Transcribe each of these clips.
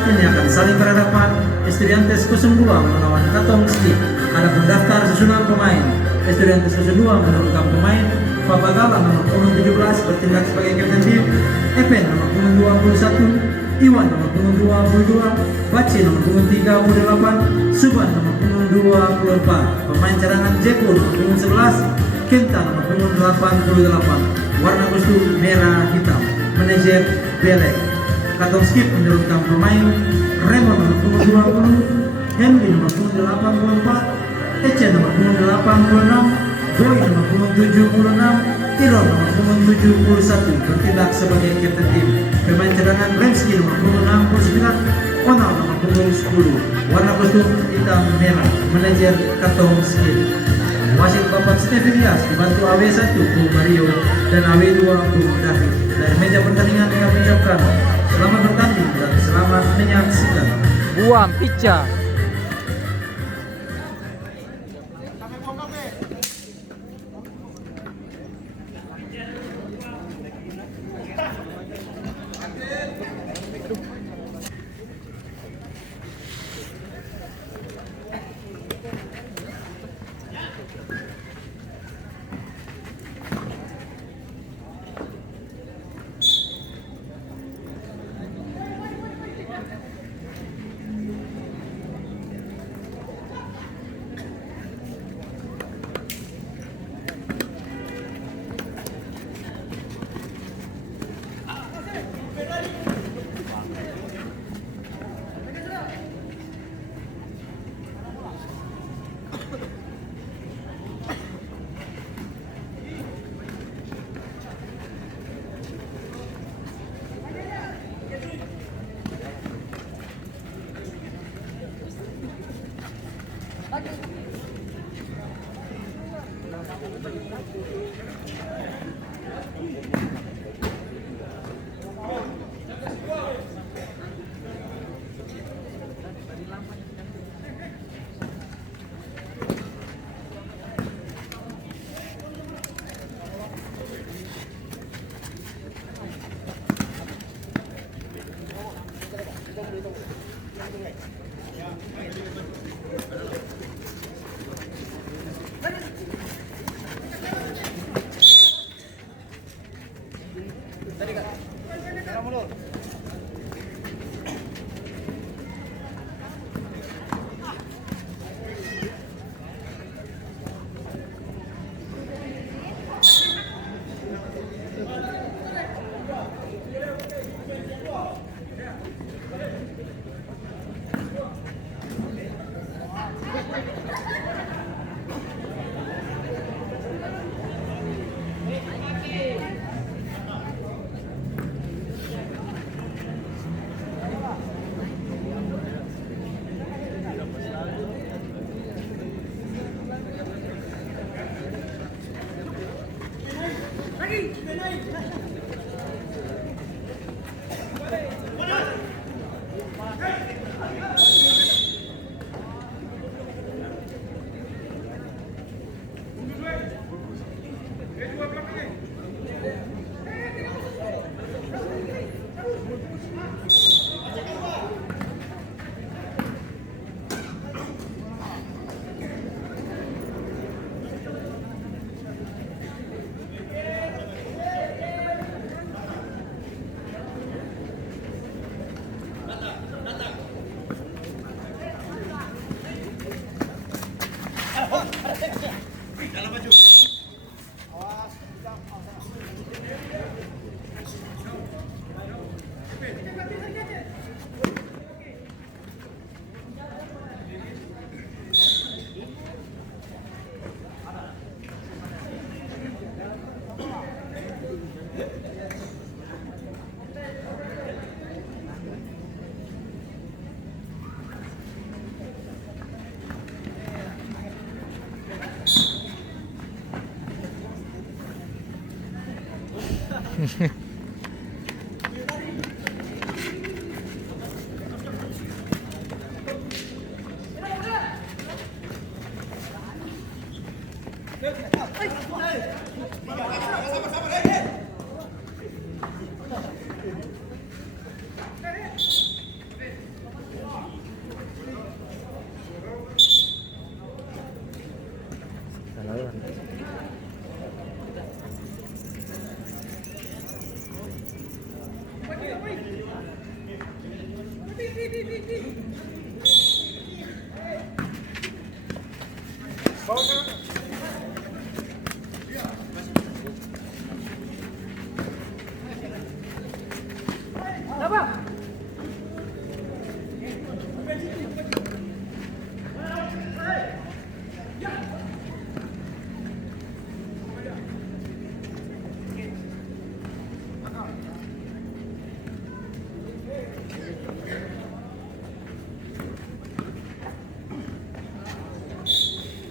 saat ini akan saling berhadapan. Estudiantes 02 melawan Katong Skip. Ada pendaftar susunan pemain. Estudiantes 02 menurunkan pemain. Papagala nomor punggung 17 bertindak sebagai kapten tim. Epen nomor punggung 21. Iwan nomor punggung 22. Baci nomor punggung 38. Suban nomor punggung 24. Pemain cadangan Jeko nomor punggung 11. Kenta nomor punggung 88. Warna kostum merah hitam. Manajer Belek. Katong Skip menurunkan pemain. Raymond nomor punggung 20. Henry nomor punggung 84. Ece nomor punggung 86. Boy nomor punggung 76. Iron nomor punggung 71 bertindak sebagai kapten tim. Pemain cadangan Remski nomor punggung 69. Onal nomor punggung 10. Warna kostum hitam merah. Manajer Katong Skip. Wasit Bapak Stefanias dibantu AW1 Bu Mario dan AW2 Bu David. Dari meja pertandingan kami mengucapkan selamat bertanding dan selamat menyaksikan. Buang pica.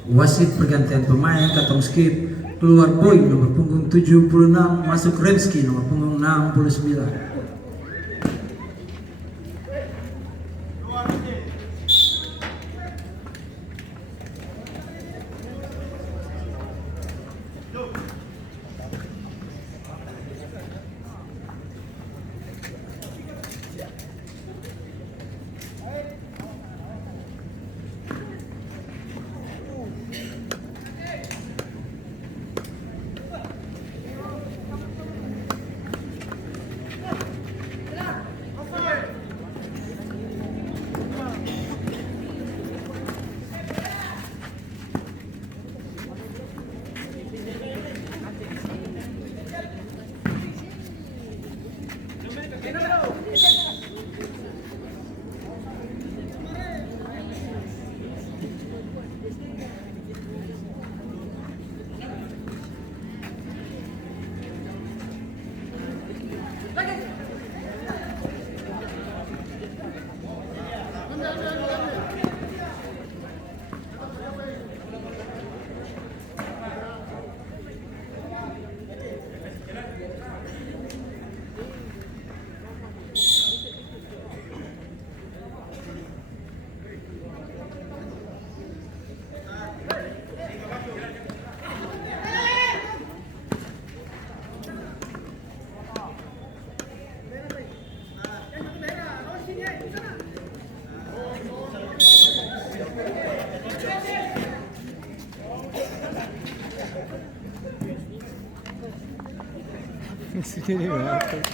Wasit pergantian pemain, katong skip, keluar Boy nomor punggung 76, masuk Remski nomor punggung 69. Sini banget.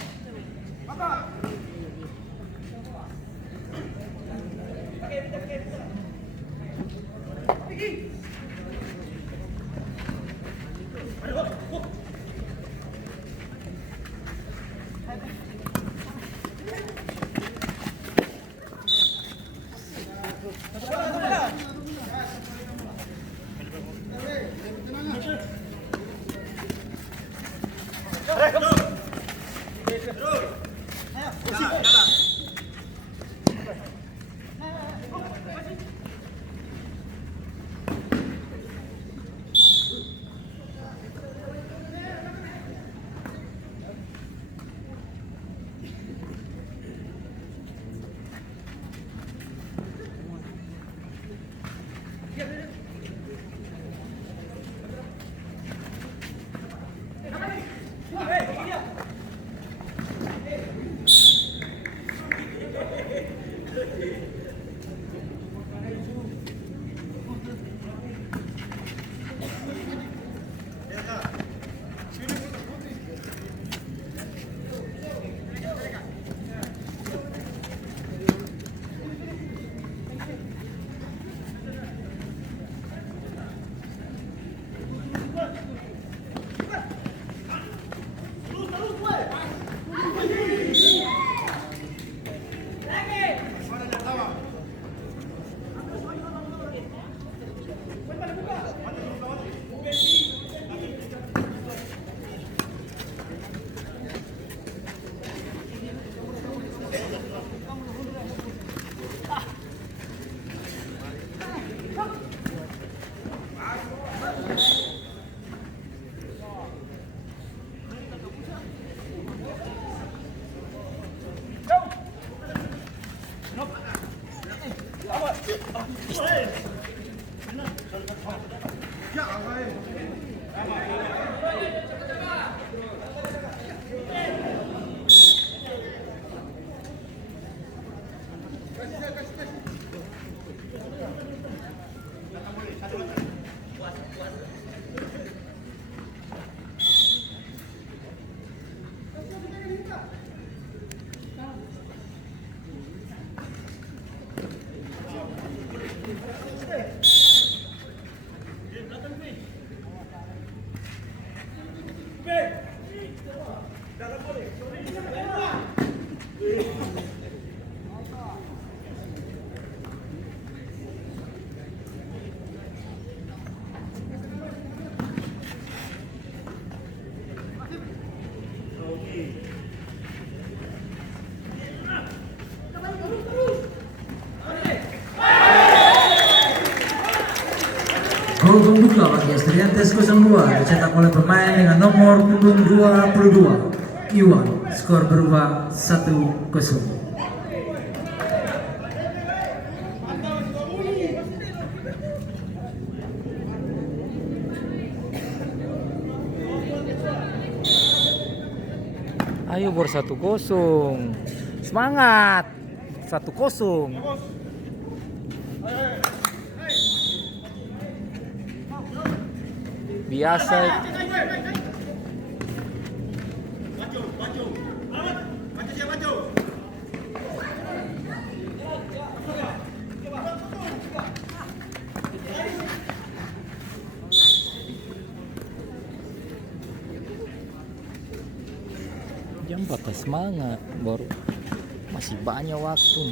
juga bagi Estudiantes 02 dicetak oleh pemain dengan nomor punggung 22 Iwan. Skor berubah 1-0. Ayo Bor 1-0. Semangat. 1-0. Biasa. Jam patah semangat, baru masih banyak waktu.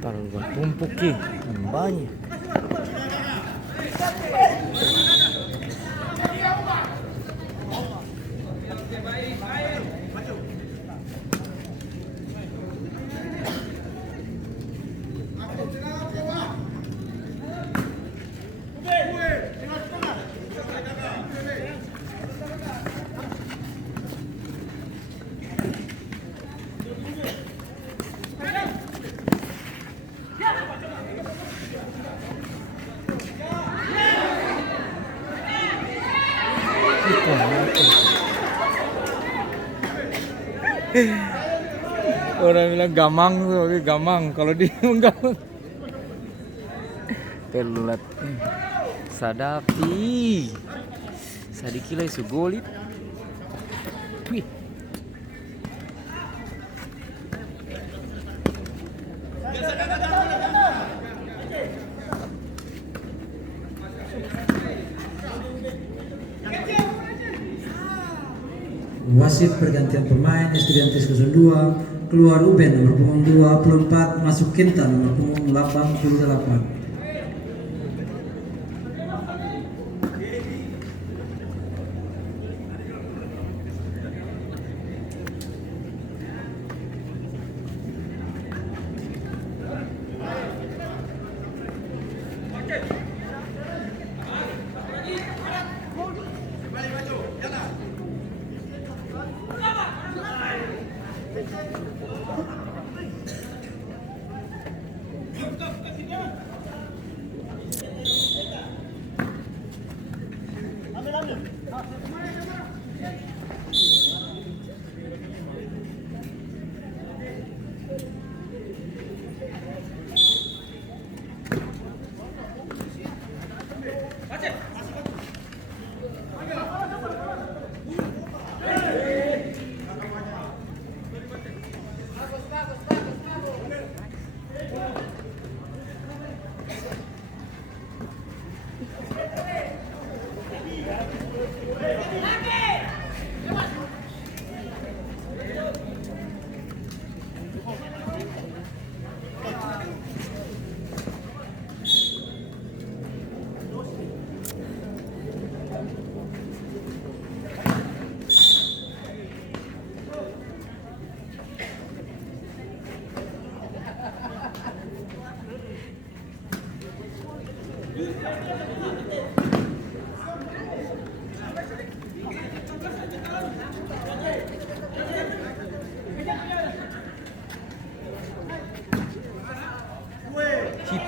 Taruh bertumpuk ki, banyak. Orang bilang gamang tuh, gamang. Kalau dia gamang. Telat. Sadapi. Sadikilai sugolit. Wih. Wasit pergantian pemain Estudiantes 02, keluar Uben nomor punggung 24, masuk Kinta nomor punggung 88.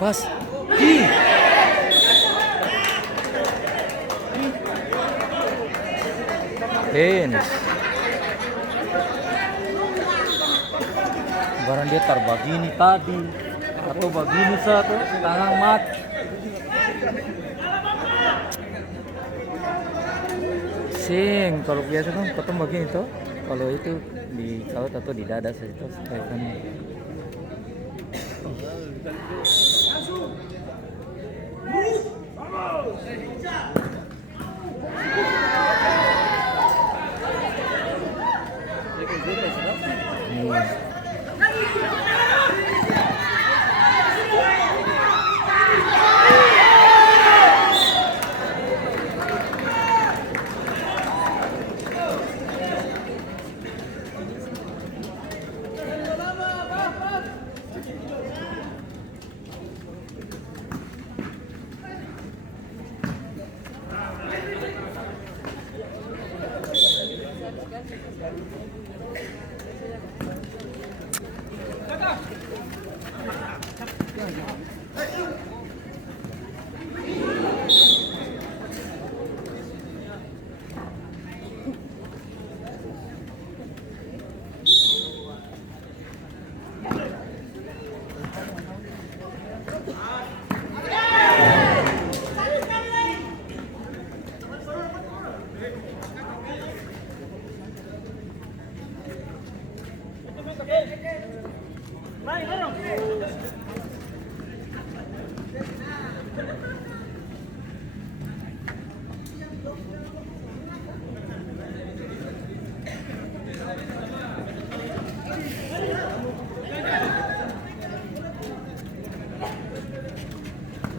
Pas. Ih. Hens. Barang dia tar begini tadi atau begini satu tangan mat. Sing kalau biasa kan potong begini tuh. Kalau itu di kaut atau di dada saja tuh kan.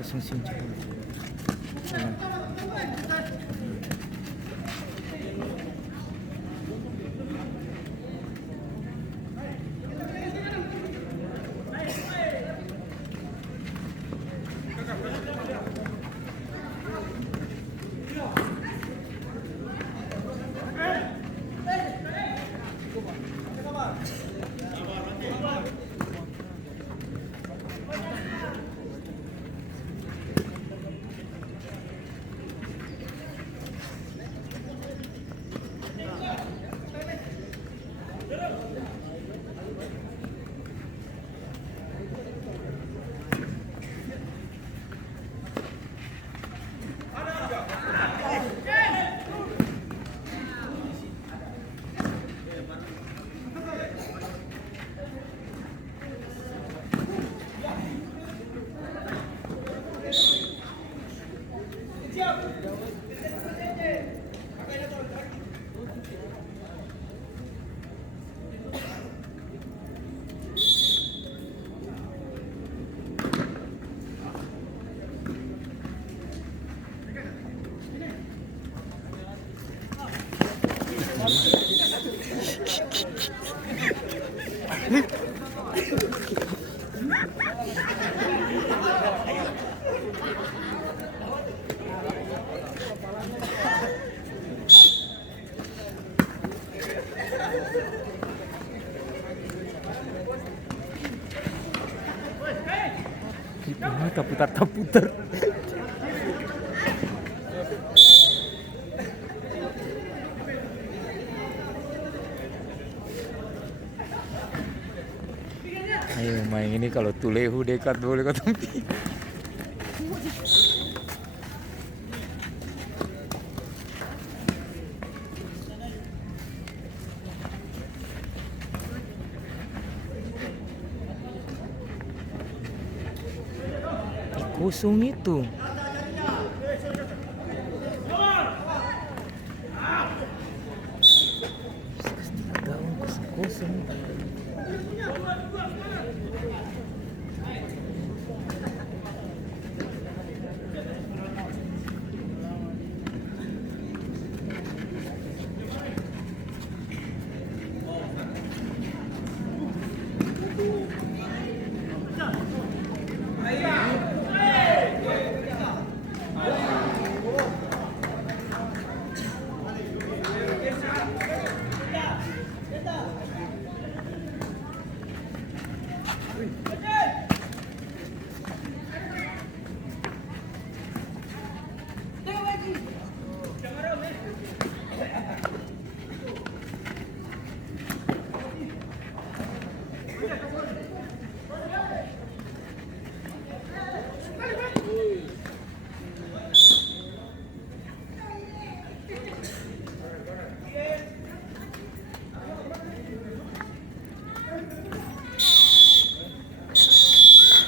Langsung sini. Putar-putar. Ayo main ini kalau tulehu dekat boleh ketemu. Kosong itu. Kosong.